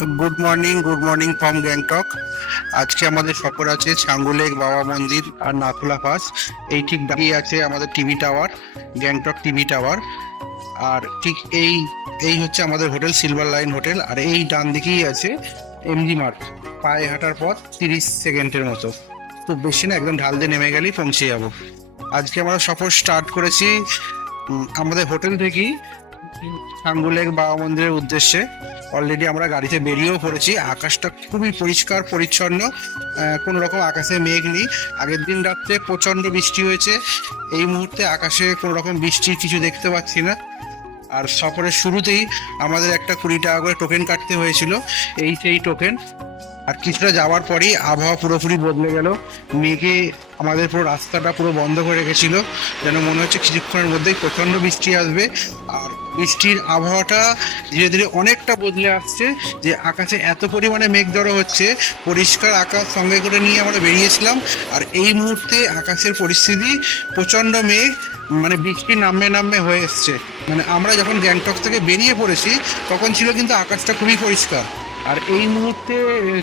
Good morning good morning from Gangtok আজকে আমাদের সফর আছে ছাঙ্গুলেক বাবা মন্দির আর নাথুলা পাস। এই ঠিক দাঁড়িয়ে আছে আমাদের TV tower Gangtok TV tower. আর ঠিক এই এই হচ্ছে আমাদের হোটেল সিলভার লাইন হোটেল। আর এই ডান দিকেই আছে এমজি মার্ট পায়ে হাঁটার পথ তিরিশ সেকেন্ডের মতো। খুব বেশি না, একদম ঢাল দিয়ে নেমে গেলেই পৌঁছে যাব। আজকে আমরা সফর স্টার্ট করেছি আমাদের হোটেল থেকেই ছাঙ্গুলেক বাবা মন্দিরের উদ্দেশ্যে অলরেডি আমরা গাড়িতে বেরিয়েও পড়েছি। আকাশটা খুবই পরিষ্কার, পরিচ্ছন্ন। কোনো রকম আকাশে মেঘ নেই। আগের দিন রাত্রে প্রচণ্ড বৃষ্টি হয়েছে। এই মুহূর্তে আকাশে কোনো রকম বৃষ্টির কিছু দেখতে পাচ্ছি না। আর সফরের শুরুতেই আমাদের একটা কুড়ি টাকা করে টোকেন কাটতে হয়েছিল। এই সেই টোকেন আর কিছুটা যাওয়ার পরেই আবহাওয়া পুরোপুরি বদলে গেল। মেঘে আমাদের পুরো রাস্তাটা পুরো বন্ধ করে রেখেছিল। যেন মনে হচ্ছে কিছুক্ষণের মধ্যেই প্রচণ্ড বৃষ্টি আসবে। আর বৃষ্টির আবহাওয়াটা ধীরে ধীরে অনেকটা বদলে আসছে যে আকাশে এত পরিমাণে মেঘ জড়ো হচ্ছে। পরিষ্কার আকাশ সঙ্গে করে নিয়ে আমরা বেরিয়েছিলাম। আর এই মুহূর্তে আকাশের পরিস্থিতি প্রচণ্ড মেঘ মানে বৃষ্টি নামবে নামবে হয়ে এসছে। মানে আমরা যখন গ্যাংটক থেকে বেরিয়ে পড়েছি, তখন ছিল কিন্তু আকাশটা খুবই পরিষ্কার। আর এই মুহূর্তে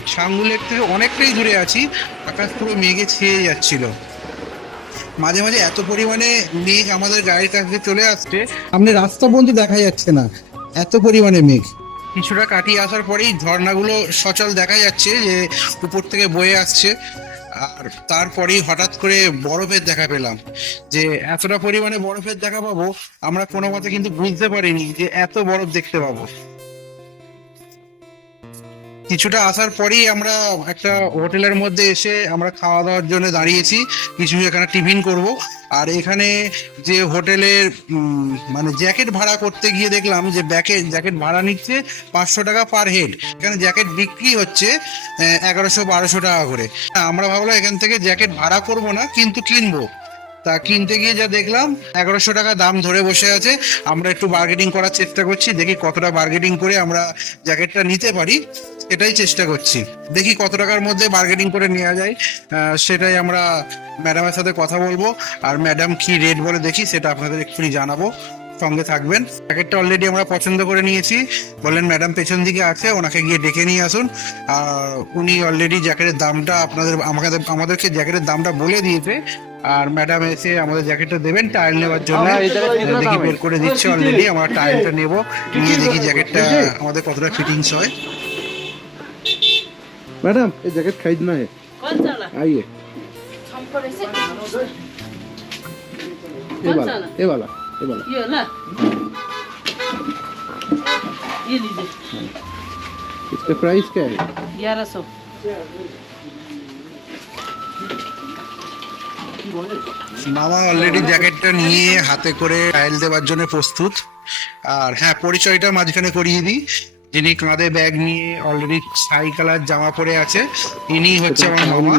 ছাঙ্গুলের থেকে অনেকটাই দূরে আছি। আকাশ পুরো মেঘে ছেয়ে যাচ্ছিল। মাঝে মাঝে এত পরিমাণে মেঘ আমাদের গাড়ির কাছে চলে আসছে, সামনে রাস্তা পর্যন্ত দেখা যাচ্ছে না। এত পরিমাণে মেঘ। কিছুটা কাটিয়ে আসার পরেই ঝর্ণাগুলো সচল দেখা যাচ্ছে যে, উপর থেকে বয়ে আসছে। আর তারপরেই হঠাৎ করে বরফের দেখা পেলাম। যে, এতটা পরিমাণে বরফের দেখা পাবো, আমরা কোনো মতে কিন্তু বুঝতে পারিনি যে এত বরফ দেখতে পাবো। কিছুটা আসার পরেই আমরা একটা হোটেলের মধ্যে এসে আমরা খাওয়া দাওয়ার জন্য দাঁড়িয়েছি। কিছু এখানে টিফিন করব। আর এখানে যে হোটেলের মানে জ্যাকেট ভাড়া করতে গিয়ে দেখলাম যে ব্যাকে জ্যাকেট ভাড়া নিচ্ছে পাঁচশো টাকা পার হেড। এখানে জ্যাকেট বিক্রি হচ্ছে এগারোশো বারোশো টাকা করে। আমরা ভাবলাম এখান থেকে জ্যাকেট ভাড়া করব না, কিন্তু কিনবো। তা কিনতে গিয়ে যা দেখলাম, এগারোশো টাকা দাম ধরে বসে আছে। আমরা একটু বার্গেনিং করার চেষ্টা করছি, দেখি কতটা বার্গেনিং করে আমরা জ্যাকেটটা নিতে পারি। এটাই চেষ্টা করছি। দেখি কত টাকার মধ্যে বার্গেনিং করে নেওয়া যায়। সেটাই আমরা ম্যাডামের সাথে কথা বলব। আর ম্যাডাম কি রেট বলে দেখি সেটা আপনাদের এক্ষুনি জানাব। সঙ্গে থাকবেন। প্যাকেটটা অলরেডি আমরা পছন্দ করে নিয়েছি। বললেন ম্যাডাম পেছন দিকে আছে ওনাকে গিয়ে ডেকে নিয়ে আসুন। আর উনি অলরেডি জ্যাকেটের দামটা আপনাদের আমাকে আমাদেরকে জ্যাকেটের দামটা বলে দিয়েছে। আর ম্যাডাম এসে আমাদের জ্যাকেটটা দেবেন টাইল নেওয়ার জন্য। দেখি বের করে দিচ্ছে অলরেডি আমরা টাইলটা নেব। নিয়ে দেখি জ্যাকেটটা আমাদের কতটা ফিটিংস হয়। मैडम ये जैकेट खरीदना है कौन सा वाला आइए हमको ऐसे ये कौन वाला सा वाला? ये वाला ये वाला ये वाला ये लीजिए इसका प्राइस क्या है ग्यारह सौ মামা অলরেডি জ্যাকেটটা নিয়ে হাতে করে টাইল দেওয়ার জন্য প্রস্তুত আর হ্যাঁ পরিচয়টা মাঝখানে করিয়ে দিই যিনি কাঁধে ব্যাগ নিয়ে অলরেডি ছাই কালার জামা পরে আছে ইনি হচ্ছে আমার মামা।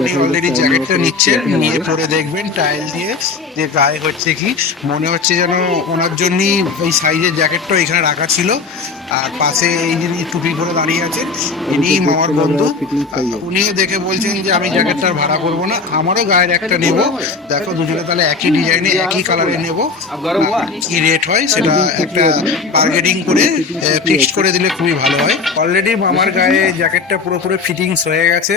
উনি অলরেডি জ্যাকেটটা নিচ্ছেন নিয়ে পরে দেখবেন টাইল দিয়ে যে গায়ে হচ্ছে কি। মনে হচ্ছে যেন ওনার জন্যই এই সাইজের জ্যাকেটটা এখানে রাখা ছিল। আর পাশে এই যিনি টুপি পরে দাঁড়িয়ে আছেন ইনি মামার বন্ধু। উনিও দেখে বলছেন যে আমি জ্যাকেটটার ভাড়া করব না আমারও গায়ের একটা নেব। দেখো দুজনে তাহলে একই ডিজাইনে একই কালারে নেব। কি রেট হয় সেটা একটা বার্গেনিং করে ফিক্সড করে দিলে খুবই ভালো হয়। অলরেডি মামার গায়ে জ্যাকেটটা পুরোপুরি ফিটিংস হয়ে গেছে।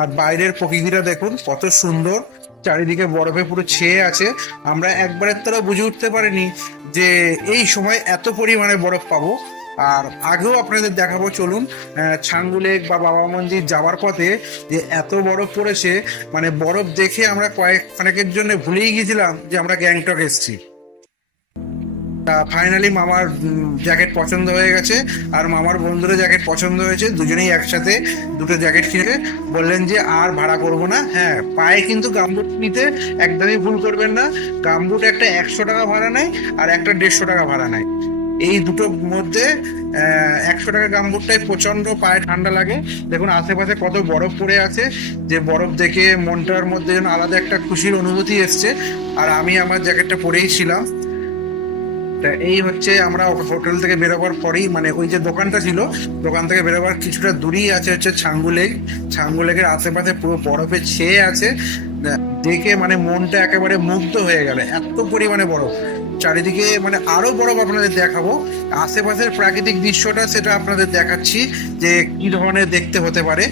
আর বাইরের প্রকৃতিটা দেখুন কত সুন্দর। চারিদিকে বরফে পুরো ছেয়ে আছে। আমরা একবারের তারা বুঝে উঠতে পারিনি যে এই সময় এত পরিমাণে বরফ পাবো। আর আগেও আপনাদের দেখাবো চলুন ছাঙ্গুলেক বা বাবা মন্দির যাওয়ার পথে যে এত বরফ পড়েছে মানে বরফ দেখে আমরা কয়েক অনেকের জন্য ভুলেই গিয়েছিলাম যে আমরা গ্যাংটক এসেছি। ফাইনালি মামার জ্যাকেট পছন্দ হয়ে গেছে। আর মামার বন্ধুরও জ্যাকেট পছন্দ হয়েছে। দুজনেই একসাথে দুটো জ্যাকেট কিনে বললেন যে আর ভাড়া করব না। হ্যাঁ পায়ে কিন্তু গামবুট নিতে একদমই ভুল করবেন না। গামবুট একটা একশো টাকা ভাড়া নেয় আর একটা দেড়শো টাকা ভাড়া নেয়। এই দুটোর মধ্যে একশো টাকা গামবুটটাই প্রচণ্ড পায়ে ঠান্ডা লাগে। দেখুন, আশেপাশে কত বরফ পড়ে আছে। যে বরফ দেখে মনটার মধ্যে যেন আলাদা একটা খুশির অনুভূতি এসছে। আর আমি আমার জ্যাকেটটা পরেই ছিলাম। তা এই হচ্ছে আমরা হোটেল থেকে বেরোবার পরেই মানে ওই যে দোকানটা ছিল, দোকান থেকে বেরোবার কিছুটা দূরেই আছে হচ্ছে ছাঙ্গু লেক। ছাঙ্গু লেকের আশেপাশে পুরো বরফে ছেয়ে আছে। দেখে মানে মনটা একেবারে মুগ্ধ হয়ে গেল, এত পরিমাণে বরফ। চারিদিকে মানে আরও বরফ আপনাদের দেখাবো। আশেপাশের প্রাকৃতিক দৃশ্যটা সেটা আপনাদের দেখাচ্ছি, যে কি ধরনের দেখতে হতে পারে।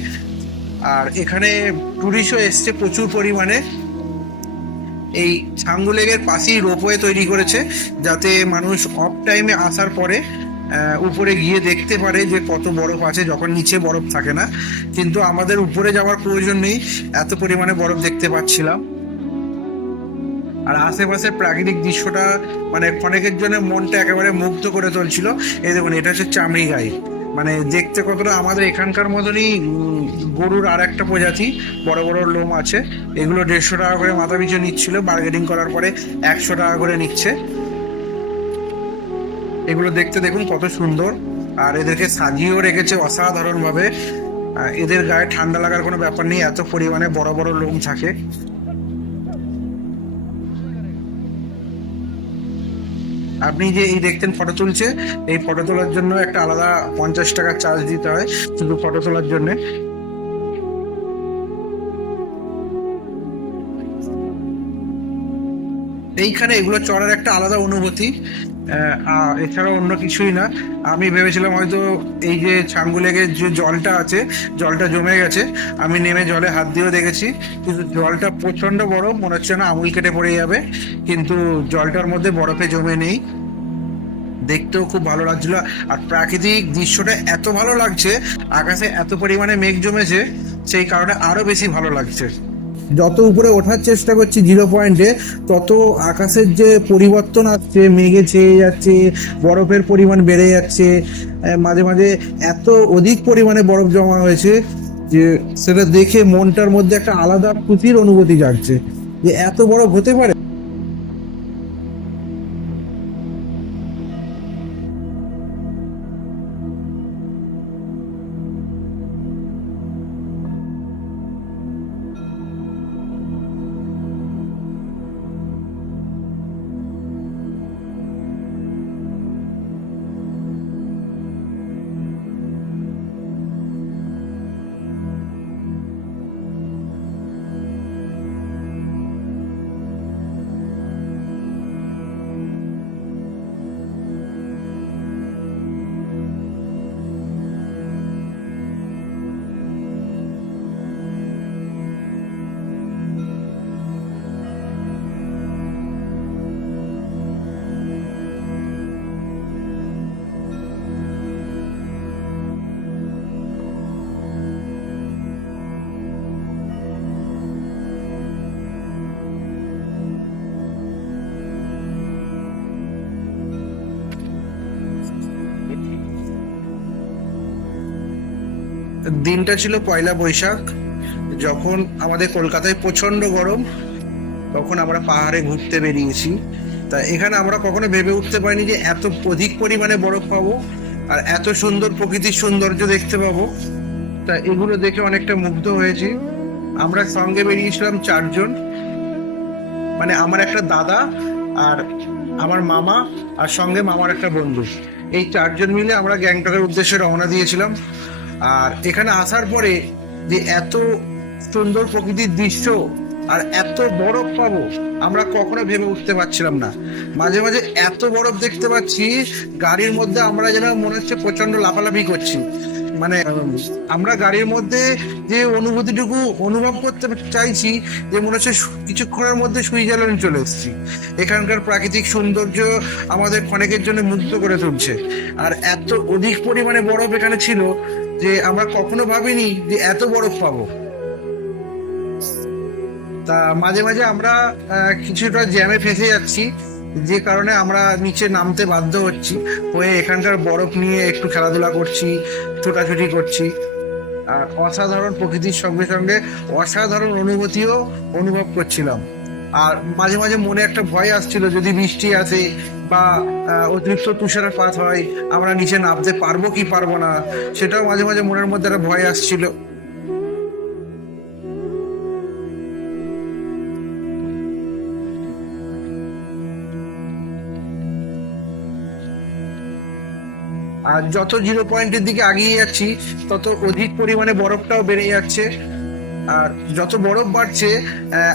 আর এখানে টুরিস্টও এসছে প্রচুর পরিমাণে। এই ছাঙ্গু পাশেই রোপওয়ে তৈরি করেছে, যাতে মানুষ অফ টাইমে আসার পরে উপরে গিয়ে দেখতে পারে যে কত বরফ আছে, যখন নিচে বরফ থাকে না। কিন্তু আমাদের উপরে যাওয়ার প্রয়োজন নেই, এত পরিমাণে বরফ দেখতে পাচ্ছিলাম। আর আশেপাশের প্রাকৃতিক দৃশ্যটা মানে অনেকের জন্য মনটা একেবারে মুগ্ধ করে তুলছিল। এই দেখুন, এটা হচ্ছে চামড়ি গাই। মানে দেখতে কতটা আমাদের এখানকার মতনই গরুর আর একটা প্রজাতি, বড় বড় লোম আছে। এগুলো দেড়শো টাকা করে মাথা পিছু নিচ্ছিল বার্গেনিং করার পরে একশো টাকা করে নিচ্ছে। এগুলো দেখতে দেখুন কত সুন্দর। আর এদেরকে সাজিয়েও রেখেছে অসাধারণভাবে। এদের গায়ে ঠান্ডা লাগার কোনো ব্যাপার নেই, এত পরিমাণে বড় বড় লোম থাকে। আপনি যে এই দেখতেন ফটো তুলছে, এই ফটো তোলার জন্য একটা আলাদা পঞ্চাশ টাকা চার্জ দিতে হয় শুধু ফটো তোলার জন্য। এইখানে এগুলো চড়ার একটা আলাদা অনুভূতি। এছাড়া অন্য কিছুই না। আমি ভেবেছিলাম হয়তো এই যে ছাঙ্গু লেগের যে জলটা আছে, জলটা জমে গেছে, আমি নেমে জলে হাত দিয়েও দেখেছি, কিন্তু জলটা প্রচণ্ড বরফ মনে হচ্ছে না আমুল কেটে পড়ে যাবে, কিন্তু জলটার মধ্যে বরফে জমে নেই। দেখতেও খুব ভালো লাগছিল, আর প্রাকৃতিক দৃশ্যটা এত ভালো লাগছে, আকাশে এত পরিমাণে মেঘ জমেছে, সেই কারণে আরও বেশি ভালো লাগছে। যত উপরে ওঠার চেষ্টা করছি জিরো পয়েন্টে তত আকাশের যে পরিবর্তন আসছে, মেঘে ছেয়ে যাচ্ছে, বরফের পরিমাণ বেড়ে যাচ্ছে মাঝে মাঝে এত অধিক পরিমাণে বরফ জমা হয়েছে যে সেটা দেখে মনটার মধ্যে একটা আলাদা খুশির অনুভূতি জাগছে যে এত বরফ হতে পারে। দিনটা ছিল পয়লা বৈশাখ। যখন আমাদের কলকাতায় প্রচণ্ড গরম, তখন আমরা পাহাড়ে ঘুরতে বেরিয়েছি। তা এখানে আমরা কখনো ভেবে উঠতে পারিনি যে এত অধিক পরিমাণে বরফ পাবো আর এত সুন্দর প্রকৃতির সৌন্দর্য দেখতে পাবো। তা এগুলো দেখে অনেকটা মুগ্ধ হয়েছি। আমরা সঙ্গে বেরিয়েছিলাম চারজন। মানে আমার একটা দাদা আর আমার মামা আর সঙ্গে মামার একটা বন্ধু। এই চারজন মিলে আমরা গ্যাংটকের উদ্দেশ্যে রওনা দিয়েছিলাম। আর এখানে আসার পরে যে এত সুন্দর প্রকৃতির দৃশ্য আর এত বরফ পাবো, আমরা কখনো ভেবে উঠতে পারছিলাম না। মাঝে মাঝে এত বরফ দেখতে পাচ্ছি, গাড়ির মধ্যে আমরা যেন মনে হচ্ছে প্রচণ্ড লাফালাফি করছি। মানে আমরা গাড়ির মধ্যে যে অনুভূতিটুকু অনুভব করতে চাইছি, যে মনে হচ্ছে কিছুক্ষণের মধ্যে সুইজারল্যান্ড চলে এসেছি। এখানকার প্রাকৃতিক সৌন্দর্য আমাদের অনেকের জন্য মুগ্ধ করে তুলছে। আর এত অধিক পরিমাণে বরফ এখানে ছিল যে আমরা কখনো ভাবিনি যে এত বরফ পাবো। তা মাঝে মাঝে আমরা কিছুটা জ্যামে ফেসে যাচ্ছি, যে কারণে আমরা নিচে নামতে বাধ্য হচ্ছি, হয়ে এখানকার বরফ নিয়ে একটু খেলাধুলা করছি, ছোটাছুটি করছি। আর অসাধারণ প্রকৃতির সঙ্গে সঙ্গে অসাধারণ অনুভূতিও অনুভব করছিলাম। আর মাঝে মাঝে মনে একটা ভয় আসছিল, যদি বৃষ্টি আসে বা অতিরিক্ত তুষারপাত হয়, আমরা নিচে নামতে পারব কি পারব না, সেটাও মাঝে মাঝে মনের মধ্যে একটা ভয় আসছিল। আর যত জিরো পয়েন্টের দিকে আগিয়ে যাচ্ছি, তত অধিক পরিমাণে বরফটাও বেড়ে যাচ্ছে। আর যত বরফ বাড়ছে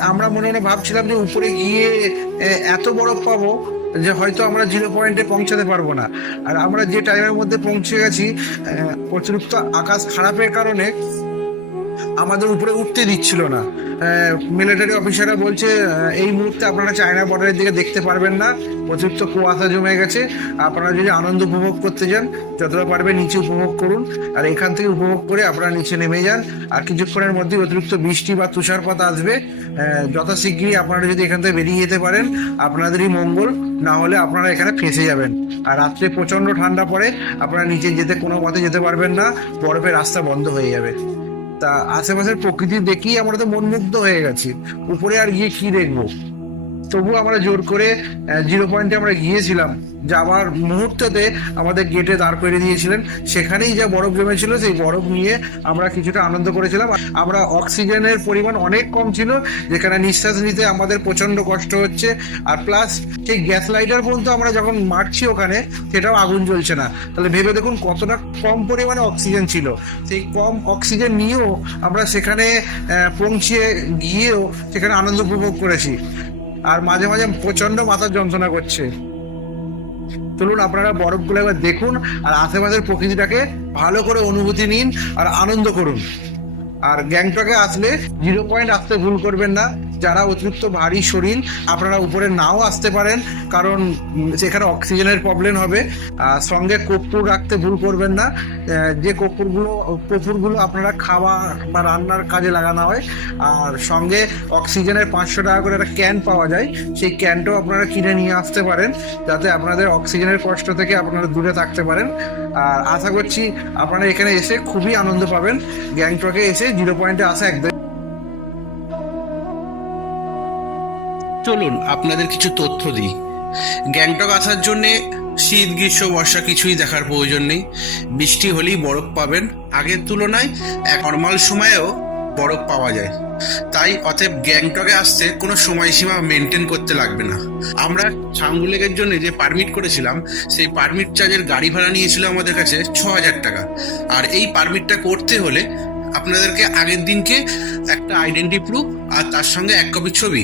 আমরা মনে মনে ভাবছিলাম যে উপরে গিয়ে এত বরফ পাবো যে হয়তো আমরা জিরো পয়েন্টে পৌঁছাতে পারব না। আর আমরা যে টাইমের মধ্যে পৌঁছে গেছি অতিরিক্ত আকাশ খারাপের কারণে আমাদের উপরে উঠতে দিচ্ছিল না। মিলিটারি অফিসাররা বলছে এই মুহূর্তে আপনারা চায়না বর্ডারের দিকে দেখতে পারবেন না। অতিরিক্ত কুয়াশা জমে গেছে। আপনারা যদি আনন্দ উপভোগ করতে যান যতটা পারবেন নিচে উপভোগ করুন। আর এখান থেকে উপভোগ করে আপনারা নিচে নেমে যান। আর কিছুক্ষণের মধ্যে অতিরিক্ত বৃষ্টি বা তুষারপাত আসবে। আহ, যথাশীঘ্রই আপনারা যদি এখান থেকে বেরিয়ে যেতে পারেন আপনাদেরই মঙ্গল। না হলে আপনারা এখানে ফেঁসে যাবেন। আর রাত্রে প্রচণ্ড ঠান্ডা পড়ে আপনারা নিচে যেতে কোনো মতে যেতে পারবেন না। বরফের রাস্তা বন্ধ হয়ে যাবে। তা আশেপাশের প্রকৃতি দেখেই আমরা তো মন মনমুগ্ধ হয়ে গেছি। উপরে আর গিয়ে কি দেখব? তবু আমরা জোর করে জিরো পয়েন্টে আমরা গিয়েছিলাম যাওয়ার মুহূর্ততে আমাদের গেটে দাঁড় করে দিয়েছিলেন। সেখানেই যা বরফ জমেছিল, সেই বরফ নিয়ে আমরা কিছুটা আনন্দ করেছিলাম। আমরা অক্সিজেনের পরিমাণ অনেক কম ছিল, যেখানে নিঃশ্বাস নিতে আমাদের প্রচণ্ড কষ্ট হচ্ছে। আর প্লাস সেই গ্যাস লাইটার পর্যন্ত আমরা যখন মারছি ওখানে, সেটাও আগুন জ্বলছে না। তাহলে ভেবে দেখুন কতটা কম পরিমাণে অক্সিজেন ছিল। সেই কম অক্সিজেন নিয়েও আমরা সেখানে পৌঁছে গিয়েও সেখানে আনন্দ উপভোগ করেছি। আর মাঝে মাঝে প্রচণ্ড মাথার যন্ত্রণা করছে। চলুন আপনারা বরফগুলো একবার দেখুন আর আশেপাশের প্রকৃতিটাকে ভালো করে অনুভূতি নিন আর আনন্দ করুন। আর গ্যাংটকে আসলে জিরো পয়েন্ট আসতে ভুল করবেন না। যারা অতিরিক্ত ভারী শরীর, আপনারা উপরে নাও আসতে পারেন, কারণ সেখানে অক্সিজেনের প্রবলেম হবে। সঙ্গে কর্পূর রাখতে ভুল করবেন না। যে কর্পূরগুলো কর্পূরগুলো আপনারা খাওয়া বা রান্নার কাজে লাগানো হয়, আর সঙ্গে অক্সিজেনের পাঁচশো টাকা করে একটা ক্যান পাওয়া যায়। সেই ক্যানটাও আপনারা কিনে নিয়ে আসতে পারেন, যাতে আপনাদের অক্সিজেনের কষ্ট থেকে আপনারা দূরে থাকতে পারেন। আর আশা করছি আপনারা এখানে এসে খুবই আনন্দ পাবেন। গ্যাংটকে এসে জিরো পয়েন্টে আসা একদম চলুন, আপনাদের কিছু তথ্য দিই। গ্যাংটক আসার জন্যে শীত, গ্রীষ্ম, বর্ষা কিছুই দেখার প্রয়োজন নেই। বৃষ্টি হলেই বরফ পাবেন। আগের তুলনায় এক নর্মাল সময়েও বরফ পাওয়া যায়। তাই অতএব গ্যাংটকে আসতে কোনো সময়সীমা মেনটেন করতে লাগবে না। আমরা ছাঙ্গুলেকের জন্য যে পারমিট করেছিলাম, সেই পারমিট চার্জের গাড়ি ভাড়া নিয়েছিল আমাদের কাছে ছ হাজার টাকা। আর এই পারমিটটা করতে হলে আপনাদেরকে আগের দিনকে একটা আইডেন্টি প্রুফ আর তার সঙ্গে এক কপি ছবি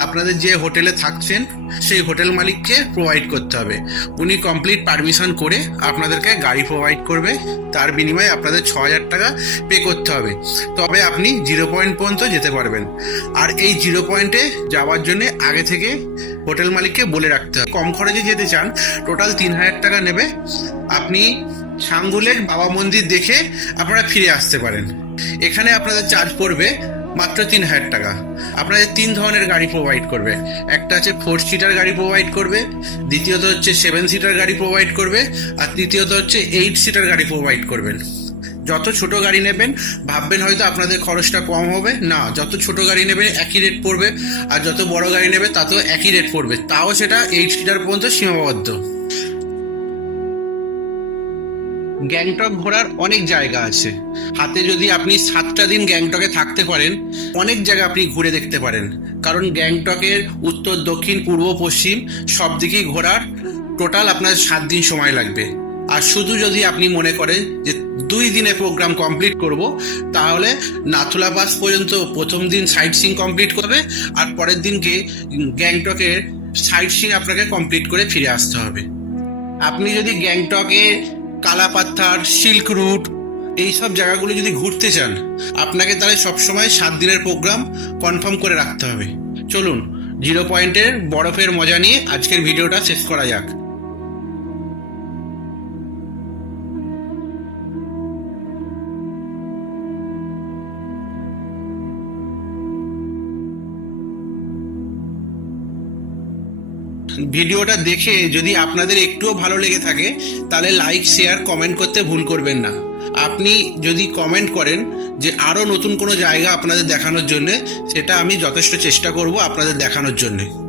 আপনাদের যে হোটেলে থাকছেন, সেই হোটেল মালিককে প্রোভাইড করতে হবে। উনি কমপ্লিট পারমিশন করে আপনাদেরকে গাড়ি প্রোভাইড করবে। তার বিনিময়ে আপনাদের ছ হাজার টাকা পে করতে হবে। তবে আপনি জিরো পয়েন্ট পর্যন্ত যেতে পারবেন। আর এই জিরো পয়েন্টে যাওয়ার জন্য আগে থেকে হোটেল মালিককে বলে রাখতে হবে। কম খরচে যেতে চান টোটাল তিন হাজার টাকা নেবে। আপনি ছাঙ্গুলের বাবা মন্দির দেখে আপনারা ফিরে আসতে পারেন। এখানে আপনাদের চার্জ পড়বে মাত্র তিন হাজার টাকা। আপনাদের তিন ধরনের গাড়ি প্রোভাইড করবে। একটা হচ্ছে ফোর সিটার গাড়ি প্রোভাইড করবে, দ্বিতীয়ত হচ্ছে সেভেন সিটার গাড়ি প্রোভাইড করবে, আর তৃতীয়ত হচ্ছে এইট সিটার গাড়ি প্রোভাইড করবেন। যত ছোট গাড়ি নেবেন, ভাববেন হয়তো আপনাদের খরচটা কম হবে। না, যত ছোট গাড়ি নেবে একই রেট পড়বে, আর যত বড় গাড়ি নেবে, তাতেও একই রেট পড়বে। তাও সেটা এইট সিটার পর্যন্ত সীমাবদ্ধ। গ্যাংটক ঘোরার অনেক জায়গা আছে। হাতে যদি আপনি সাতটা দিন গ্যাংটকে থাকতে পারেন, অনেক জায়গা আপনি ঘুরে দেখতে পারেন। কারণ গ্যাংটকের উত্তর, দক্ষিণ, পূর্ব, পশ্চিম সব দিকেই ঘোরার টোটাল আপনার সাত দিন সময় লাগবে। আর শুধু যদি আপনি মনে করেন যে দুই দিনে প্রোগ্রাম কমপ্লিট করব, তাহলে নাথুলা পাস পর্যন্ত প্রথম দিন সাইট সিং কমপ্লিট করবে, আর পরের দিনকে গ্যাংটকের সাইট সিং আপনাকে কমপ্লিট করে ফিরে আসতে হবে। আপনি যদি গ্যাংটকে কালাপাত্থার সিল্ক রুট এই সব জায়গাগুলো যদি ঘুরতে চান, আপনাকে তাহলে সবসময় সাত দিনের প্রোগ্রাম কনফার্ম করে রাখতে হবে। চলুন, জিরো পয়েন্টের বরফের মজা নিয়ে আজকের ভিডিওটা শেষ করা যাক। ভিডিওটা দেখে যদি আপনাদের একটুও ভালো লেগে থাকে, তাহলে লাইক শেয়ার কমেন্ট করতে ভুল করবেন না। আপনি যদি কমেন্ট করেন যে আরও নতুন কোনো জায়গা আপনাদের দেখানোর জন্যে, সেটা আমি যথেষ্ট চেষ্টা করব আপনাদের দেখানোর জন্যে।